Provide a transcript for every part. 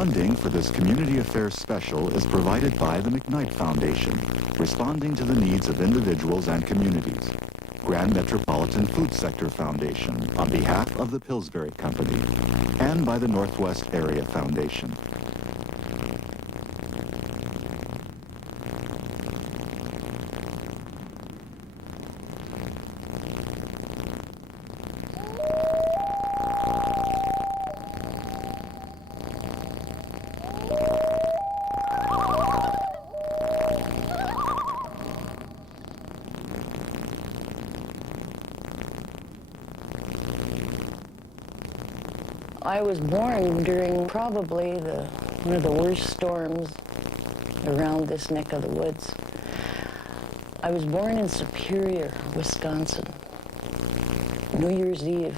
Funding for this Community Affairs Special is provided by the McKnight Foundation, responding to the needs of individuals and communities. Grand Metropolitan Food Sector Foundation, on behalf of the Pillsbury Company, and by the Northwest Area Foundation. I was born during probably one of the worst storms around this neck of the woods. I was born in Superior, Wisconsin, New Year's Eve.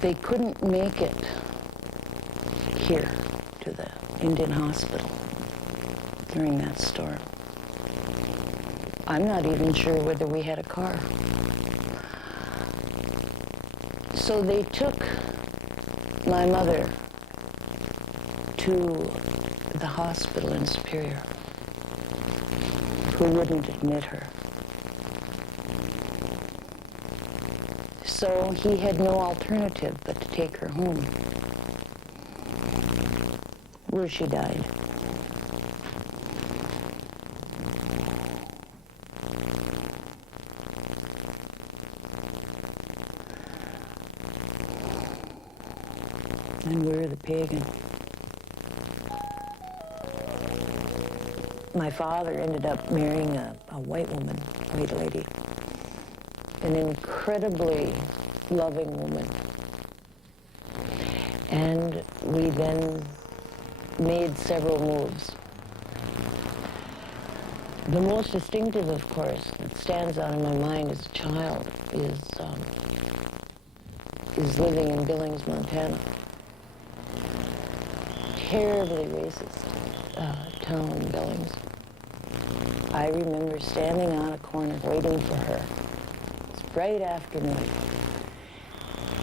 They couldn't make it here to the Indian Hospital during that storm. I'm not even sure whether we had a car. So they took my mother to the hospital in Superior, who wouldn't admit her. So he had no alternative but to take her home, where she died. And we're the pagan. My father ended up marrying a white woman, white lady, an incredibly loving woman. And we then made several moves. The most distinctive, of course, that stands out in my mind as a child is living in Billings, Montana. Terribly racist town in Billings. I remember standing on a corner waiting for her. It's bright afternoon.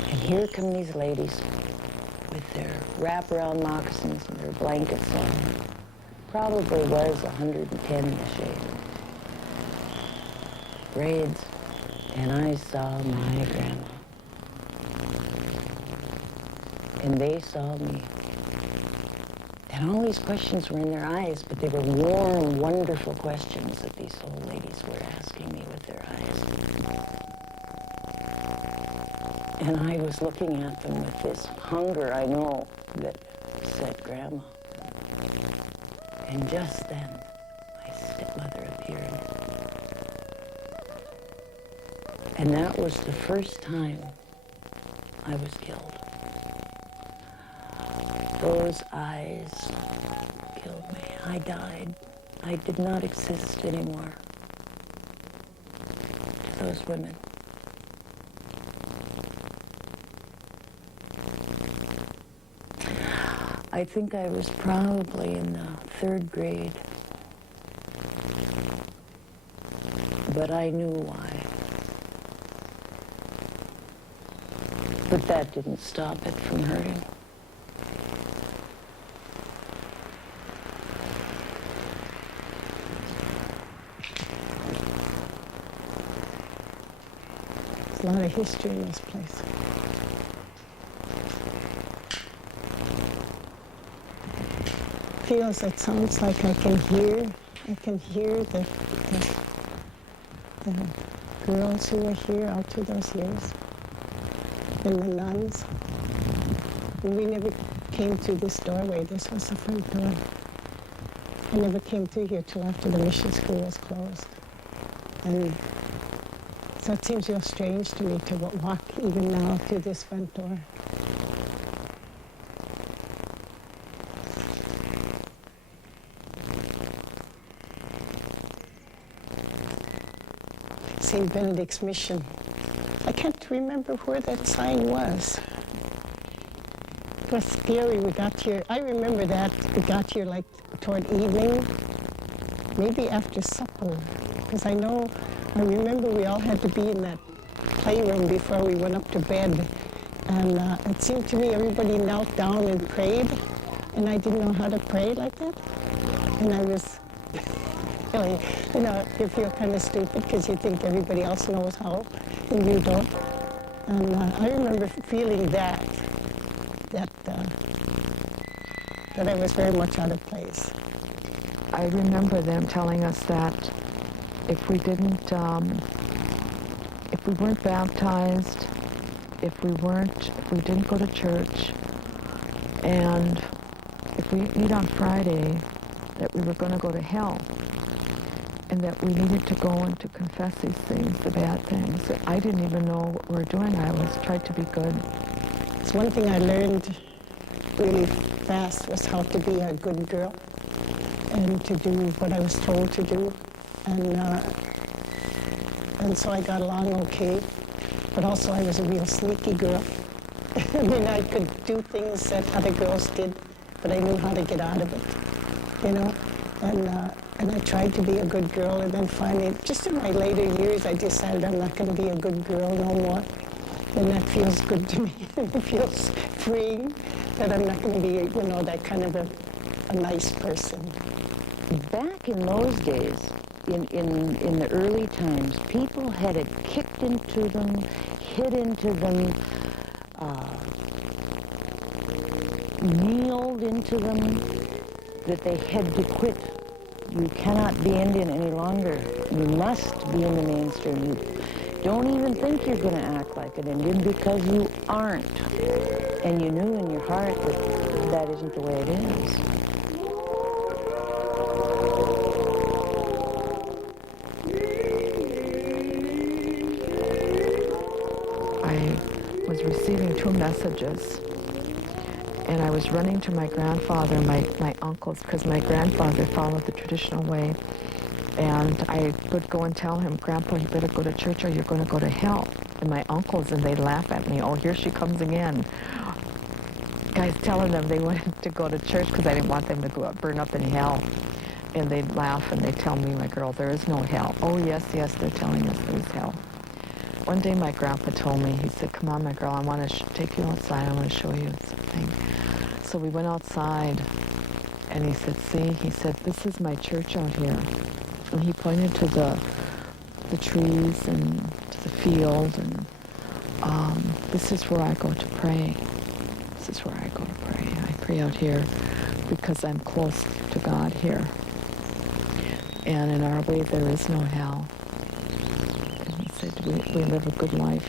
And here come these ladies with their wraparound moccasins and their blankets on. Probably was 110 in the shade. Braids. And I saw my grandma. And they saw me. And all these questions were in their eyes, but they were warm, wonderful questions that these old ladies were asking me with their eyes. And I was looking at them with this hunger, I know, that said, Grandma. And just then, my stepmother appeared. And that was the first time I was killed. Those eyes killed me. I died. I did not exist anymore to those women. I think I was probably in the 3rd grade, but I knew why. But that didn't stop it from hurting. A lot of history in this place. It sounds like I can hear the girls who were here all through those years, and the nuns. And we never came through this doorway. This was the front door. I never came through here till after the mission school was closed. And so it seems real strange to me to walk even now through this front door. St. Benedict's Mission. I can't remember where that sign was. It was scary. We got here. I remember that. We got here like toward evening, maybe after supper, because I remember we all had to be in that playroom before we went up to bed. And it seemed to me everybody knelt down and prayed, and I didn't know how to pray like that. And I was really, you feel kind of stupid because you think everybody else knows how, and you don't. And I remember feeling that I was very much out of place. I remember them telling us that if we didn't, if we weren't baptized, if we didn't go to church, and if we eat on Friday, that we were going to go to hell, and that we needed to go and to confess these things, the bad things. I didn't even know what we were doing. I always tried to be good. It's one thing I learned really fast was how to be a good girl and to do what I was told to do. And so I got along okay. But also I was a real sneaky girl. I mean, I could do things that other girls did, but I knew how to get out of it, And I tried to be a good girl, and then finally, just in my later years, I decided I'm not going to be a good girl no more. And that feels good to me. It feels freeing that I'm not going to be, that kind of a nice person. Back in those days, in the early times, people had it kicked into them, hit into them, kneeled into them, that they had to quit. You cannot be Indian any longer. You must be in the mainstream. You don't even think you're going to act like an Indian because you aren't. And you knew in your heart that that isn't the way it is. I was receiving 2 messages, and I was running to my grandfather and my uncles, because my grandfather followed the traditional way, and I would go and tell him, Grandpa, you better go to church or you're going to go to hell. And my uncles, and they'd laugh at me, oh, here she comes again. Guys telling them they wanted to go to church because I didn't want them to go up, burn up in hell. And they'd laugh and they'd tell me, my girl, there is no hell. Oh, yes, they're telling us there's hell. One day my grandpa told me, he said, come on, my girl, I want to take you outside. I want to show you something. So we went outside, and he said, see, he said, this is my church out here. And he pointed to the trees and to the field, and this is where I go to pray. This is where I go to pray. I pray out here because I'm close to God here. And in our way, there is no hell. And he said, we live a good life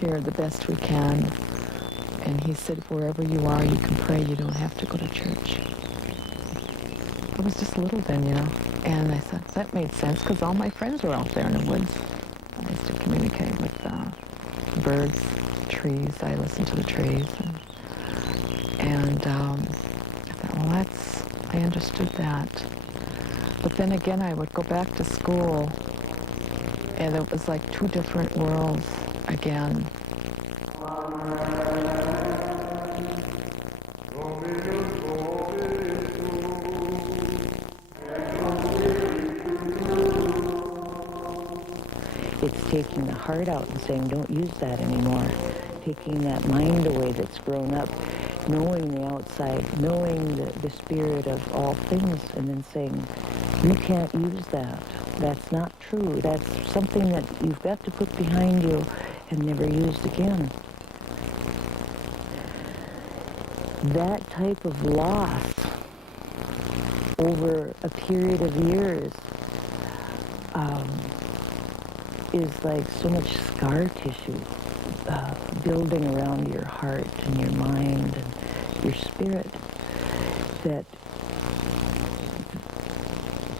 here the best we can. And he said, wherever you are, you can pray. You don't have to go to church. I was just little then, And I thought that made sense because all my friends were out there in the woods. I used to communicate with birds, trees. I listened to the trees. And I thought, well, I understood that. But then again, I would go back to school, and it was like 2 different worlds again. It's taking the heart out and saying, don't use that anymore. Taking that mind away that's grown up, knowing the outside, knowing the spirit of all things, and then saying, you can't use that. That's not true. That's something that you've got to put behind you and never used again. That type of loss over a period of years is like so much scar tissue building around your heart and your mind and your spirit that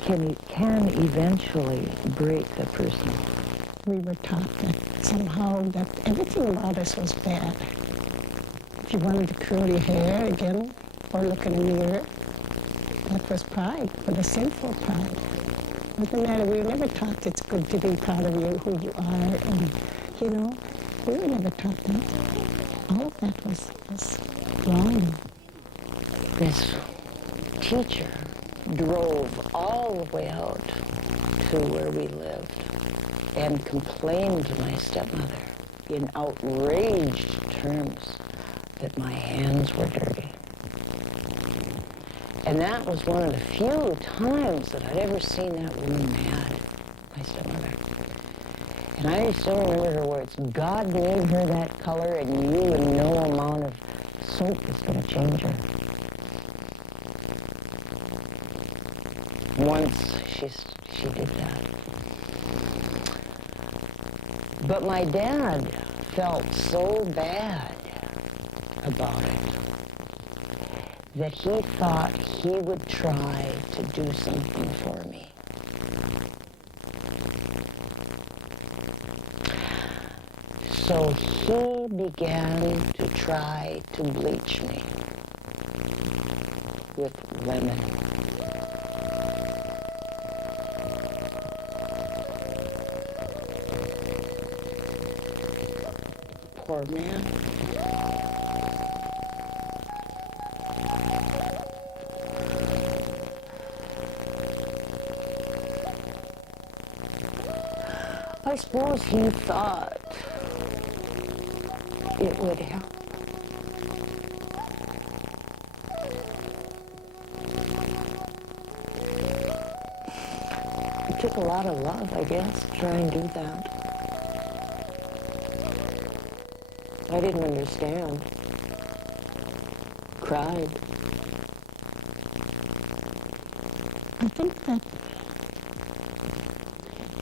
can eventually break a person. We were taught that somehow that everything about us was bad. If you wanted to curl your hair again or look in a mirror, that was pride, but a sinful pride. But no matter, we were never taught it's good to be proud of you, who you are, and, we were never taught that. All of that was wrong. This teacher drove all the way out to where we lived and complained to my stepmother in outraged terms that my hands were dirty. And that was one of the few times that I'd ever seen that woman mad, my stepmother. And I still remember her words, God made her that color, and you and no amount of soap is going to change her. Once she did that. But my dad felt so bad about it that he thought he would try to do something for me. So he began to try to bleach me with lemon. Poor man. I suppose he thought it would help. It took a lot of love, I guess, to try and do that. I didn't understand. Cried. I think that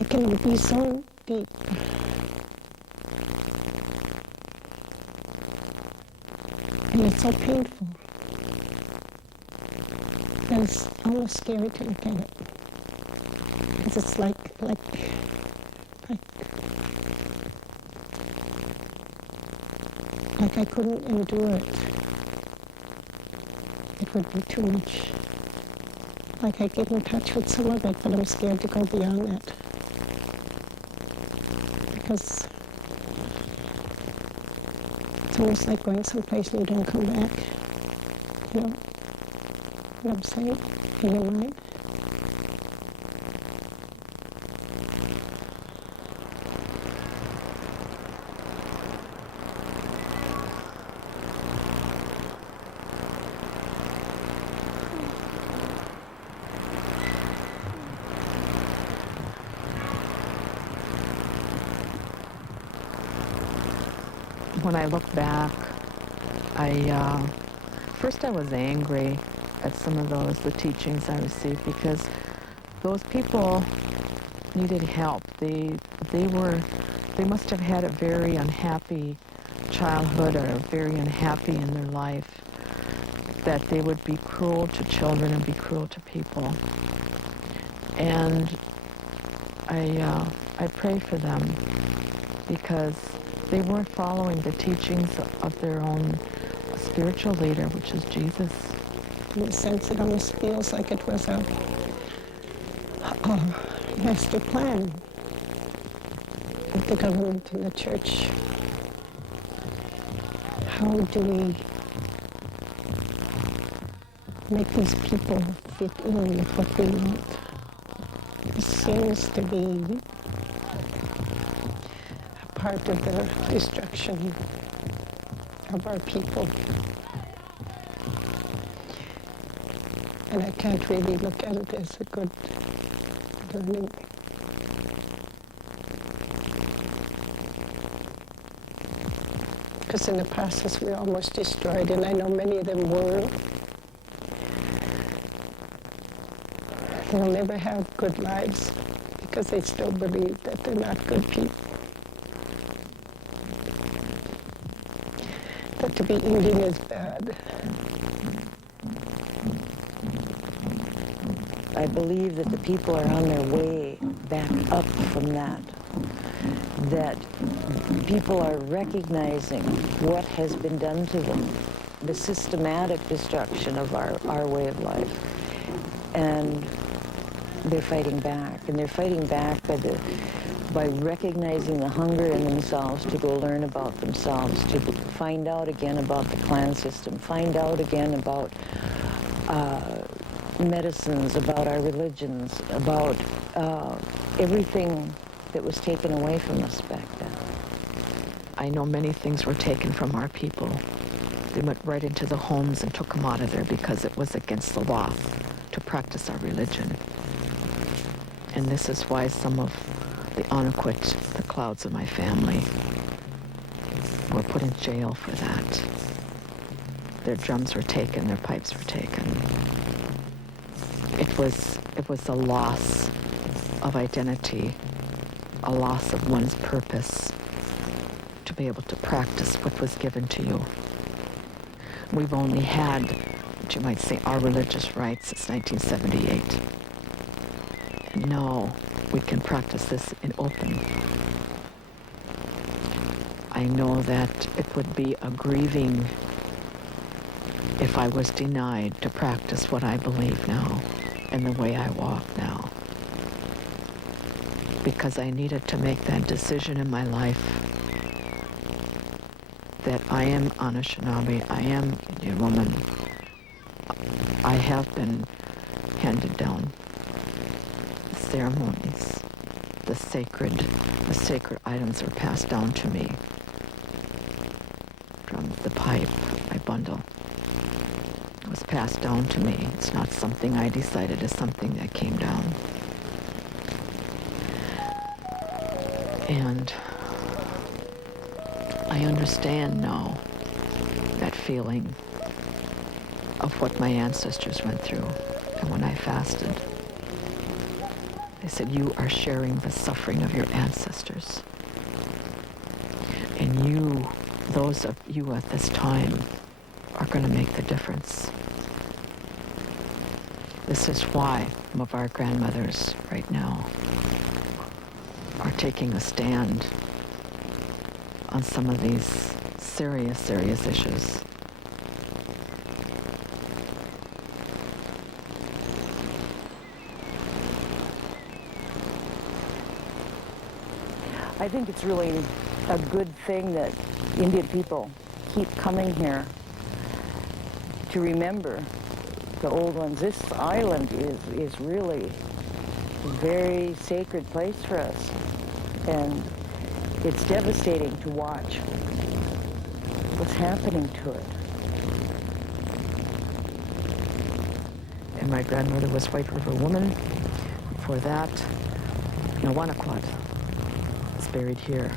it can be so deep. And it's so painful that it's almost scary to look at it. Because it's like I couldn't endure it. It would be too much. Like I get in touch with some of it, but I'm scared to go beyond that. Because it's almost like going someplace and you don't come back. You know what I'm saying? In your mind. When I look back, first I was angry at some of the teachings I received, because those people needed help. They must have had a very unhappy childhood, or very unhappy in their life, that they would be cruel to children and be cruel to people. And I pray for them, because they weren't following the teachings of their own spiritual leader, which is Jesus. In a sense, it almost feels like it was a master plan of the government and the church. How do we make these people fit in with what we want? It seems to be part of the destruction of our people. And I can't really look at it as a good learning. Because in the process we almost destroyed, and I know many of them were. They'll never have good lives because they still believe that they're not good people. That to be Indian is bad. I believe that the people are on their way back up from that. That people are recognizing what has been done to them, the systematic destruction of our way of life. And they're fighting back. And they're fighting back by recognizing the hunger in themselves to go learn about themselves, to find out again about the clan system, find out again about medicines, about our religions, about everything that was taken away from us back then. I know many things were taken from our people. They went right into the homes and took them out of there because it was against the law to practice our religion. And this is why some of the Anaquit, the Clouds of my family, were put in jail for that. Their drums were taken, their pipes were taken. It was a loss of identity, a loss of one's purpose to be able to practice what was given to you. We've only had, what you might say, our religious rights since 1978. And now we can practice this in open. I know that it would be a grieving if I was denied to practice what I believe now and the way I walk now. Because I needed to make that decision in my life that I am Anishinaabe, I am Indian woman. I have been handed down ceremonies. The sacred items were passed down to me. From the pipe, my bundle, it was passed down to me. It's not something I decided, it's something that came down. And I understand now that feeling of what my ancestors went through. And when I fasted, they said, you are sharing the suffering of your ancestors. And you, those of you at this time, are going to make the difference. This is why some of our grandmothers right now are taking a stand on some of these serious, serious issues. I think it's really a good thing that Indian people keep coming here to remember the old ones. This island is really a very sacred place for us, and it's devastating to watch what's happening to it. And my grandmother was White River woman. Before that, Nawanaquat is buried here.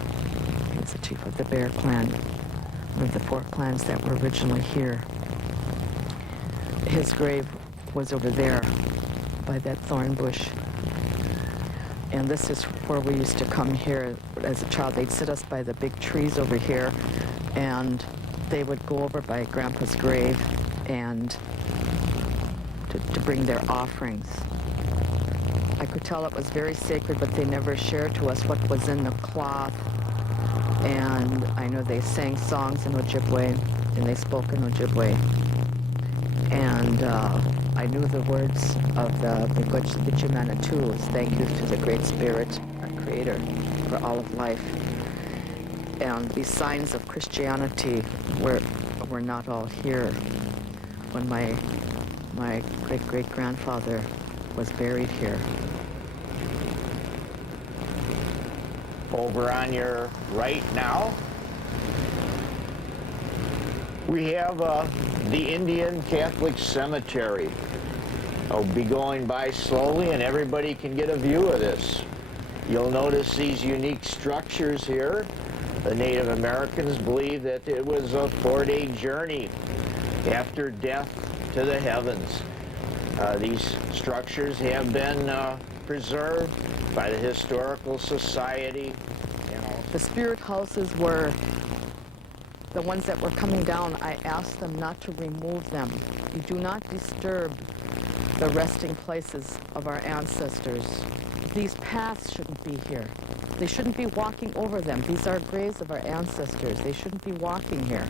He was the chief of the Bear Clan, one of the 4 clans that were originally here. His grave was over there by that thorn bush. And this is where we used to come here as a child. They'd sit us by the big trees over here, and they would go over by Grandpa's grave and to bring their offerings. I could tell it was very sacred, but they never shared to us what was in the cloth. And I know they sang songs in Ojibwe, and they spoke in Ojibwe. And I knew the words of the Bichimanatu, thank you to the Great Spirit, our Creator, for all of life. And these signs of Christianity were not all here when my great-great-grandfather was buried here. Over on your right now, we have the Indian Catholic Cemetery. I'll be going by slowly and everybody can get a view of this. You'll notice these unique structures here. The Native Americans believe that it was a 4-day journey after death to the heavens. These structures have been preserved by the Historical Society. The spirit houses were the ones that were coming down. I asked them not to remove them. You do not disturb the resting places of our ancestors. These paths shouldn't be here. They shouldn't be walking over them. These are graves of our ancestors. They shouldn't be walking here.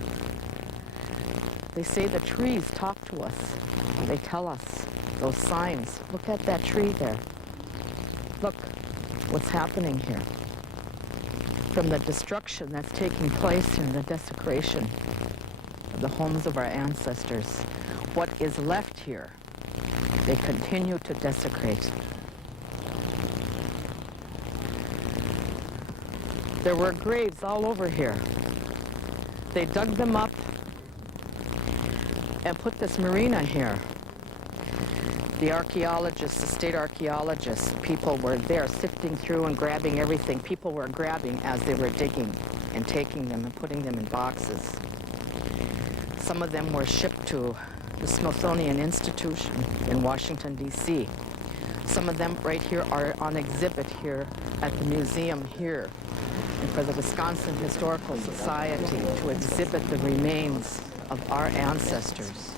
They say the trees talk to us. They tell us those signs. Look at that tree there. Look what's happening here. From the destruction that's taking place and the desecration of the homes of our ancestors, what is left here, they continue to desecrate. There were graves all over here. They dug them up and put this marina here. The archaeologists, the state archaeologists, people were there sifting through and grabbing everything. People were grabbing as they were digging and taking them and putting them in boxes. Some of them were shipped to the Smithsonian Institution in Washington, D.C. Some of them right here are on exhibit here at the museum here, and for the Wisconsin Historical Society to exhibit the remains of our ancestors.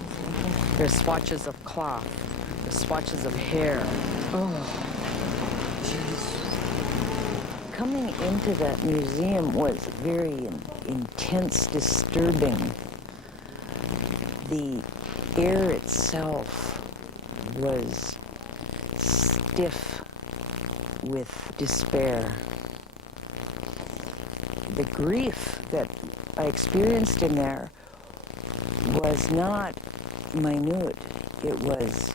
There's swatches of cloth, there's swatches of hair. Oh. Coming into that museum was very intense, disturbing. The air itself was stiff with despair. The grief that I experienced in there was not minute. It was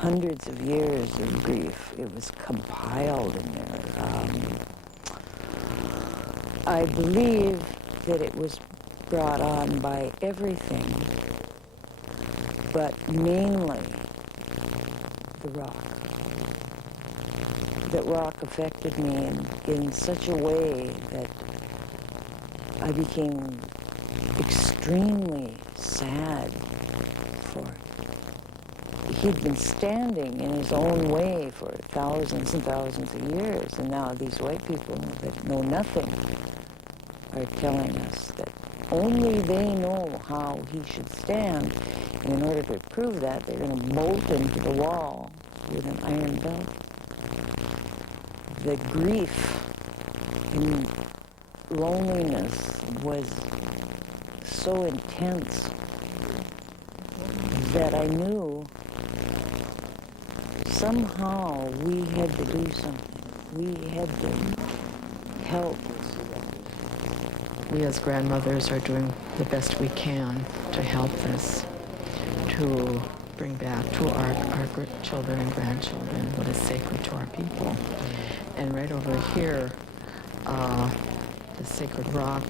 hundreds of years of grief. It was compiled in there. I believe that it was brought on by everything, but mainly the rock. That rock affected me in such a way that I became extremely sad for it. He'd been standing in his own way for thousands and thousands of years, and now these white people that know nothing are telling us that only they know how he should stand. And in order to prove that, they're going to bolt him to the wall with an iron belt. The grief and loneliness was so intense that I knew somehow we had to do something. We had to help. We as grandmothers are doing the best we can to help this, to bring back to our children and grandchildren what is sacred to our people. And right over here, the sacred rock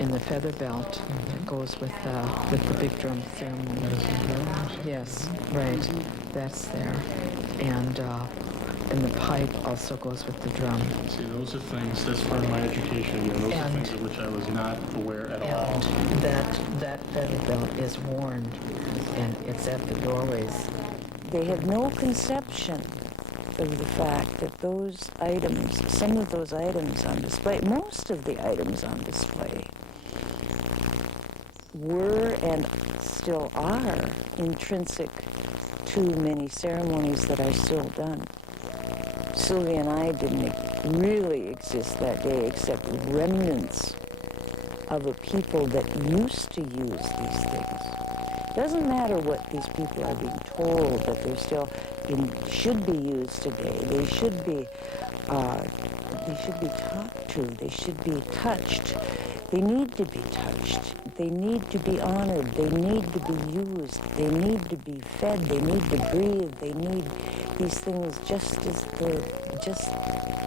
in the feather belt that goes with the big drum ceremony. Yes, right, that's there. And the pipe also goes with the drum. See, those are things, that's part of my education again. Those are things of which I was not aware at all. And that feather belt is worn, and it's at the doorways. They had no conception of the fact that those items, some of those items on display, most of the items on display, were and still are intrinsic to many ceremonies that are still done. Sylvia and I didn't really exist that day except remnants of a people that used to use these things. Doesn't matter what these people are being told that they're still should be used today. They should be talked to. They should be touched. They need to be touched. They need to be honored. They need to be used. They need to be fed. They need to breathe. They need these things just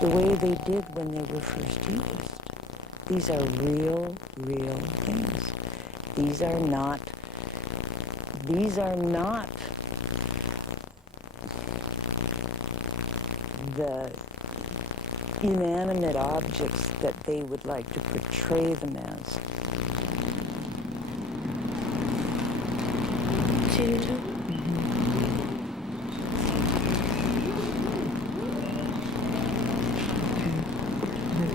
the way they did when they were first used. These are real things. These are not the inanimate objects that they would like to portray them as.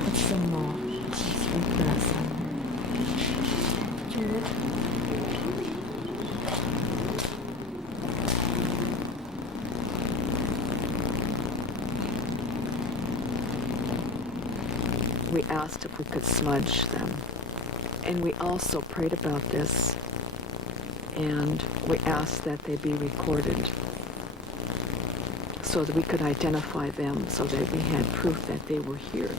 Put some more sweet grass on We asked if we could smudge them, and we also prayed about this, and we asked that they be recorded so that we could identify them, so that we had proof that they were here.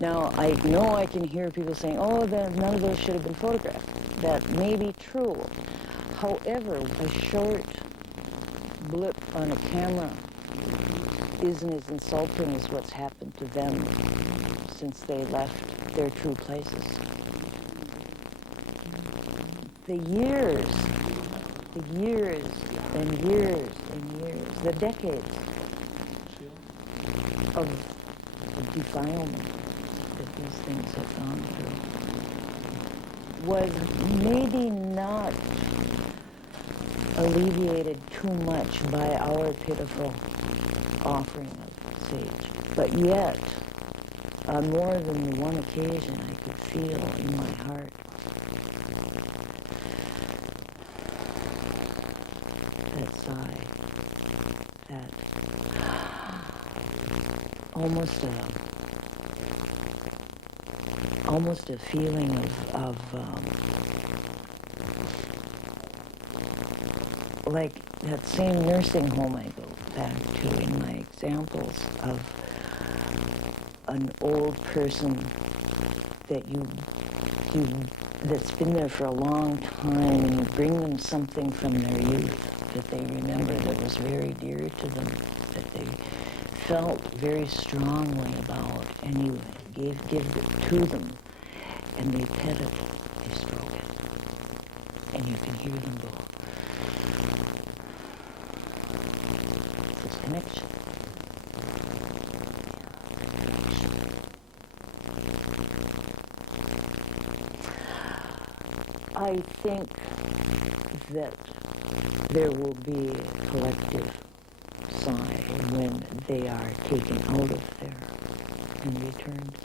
Now, I know I can hear people saying, oh, none of those should have been photographed. That may be true. However, a short blip on a camera isn't as insulting as what's happened to them since they left their true places. The years and years and years, the decades of defilement that these things have gone through was maybe not alleviated too much by our pitiful offering of sage. But yet, on more than one occasion, I could feel in my heart that sigh, that almost a feeling of like that same nursing home I go back to in my examples of an old person that that's been there for a long time, and you bring them something from their youth that they remember that was very dear to them, that they felt very strongly about, and you give it to them, and they pet it, they stroke it, and you can hear them go. It's connection. I think that there will be a collective sigh when they are taken out of there and returned.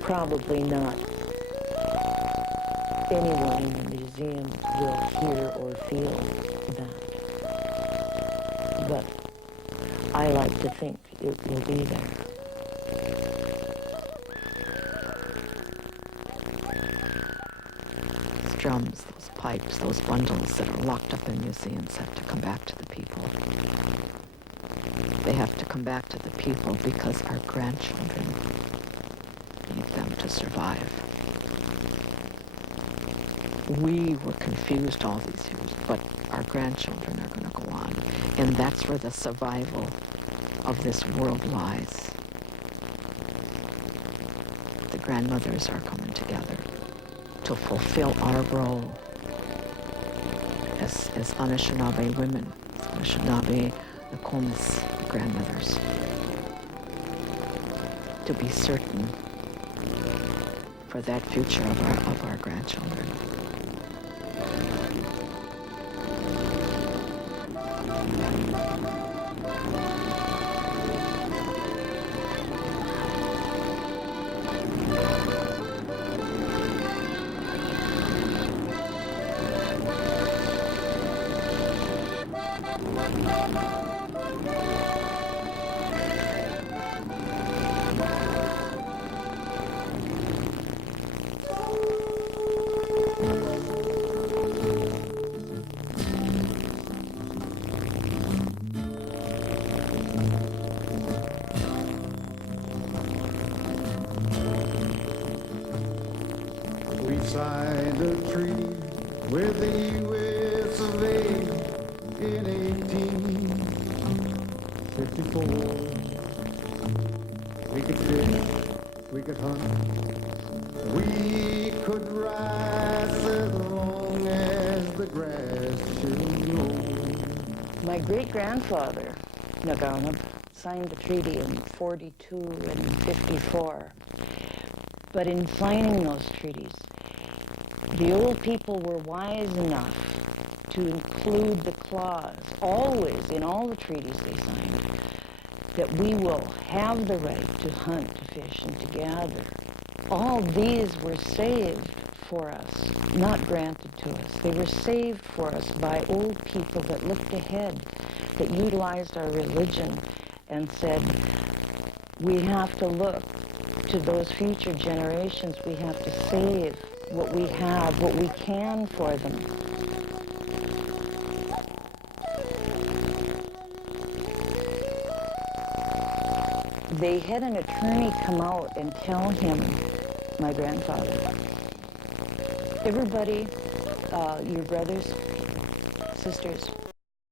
Probably not anyone in the museum will hear or feel that, but I like to think it will be there. Drums, those pipes, those bundles that are locked up in museums have to come back to the people. They have to come back to the people because our grandchildren need them to survive. We were confused all these years, but our grandchildren are going to go on. And that's where the survival of this world lies. The grandmothers are coming together to fulfill our role as Anishinaabe women, Anishinaabe Nokomis grandmothers, to be certain for that future of our grandchildren. Beside a tree where the U.S. of A in 1854. We could fish, we could hunt, we could rise as long as the grass should grow. My great-grandfather, Nokomis, signed the treaty in 42 and 54. But in signing those treaties, the old people were wise enough to include the clause, always in all the treaties they signed, that we will have the right to hunt, to fish, and to gather. All these were saved for us, not granted to us. They were saved for us by old people that looked ahead, that utilized our religion and said, we have to look to those future generations. We have to save what we have, what we can for them. They had an attorney come out and tell him, my grandfather, everybody, your brothers, sisters,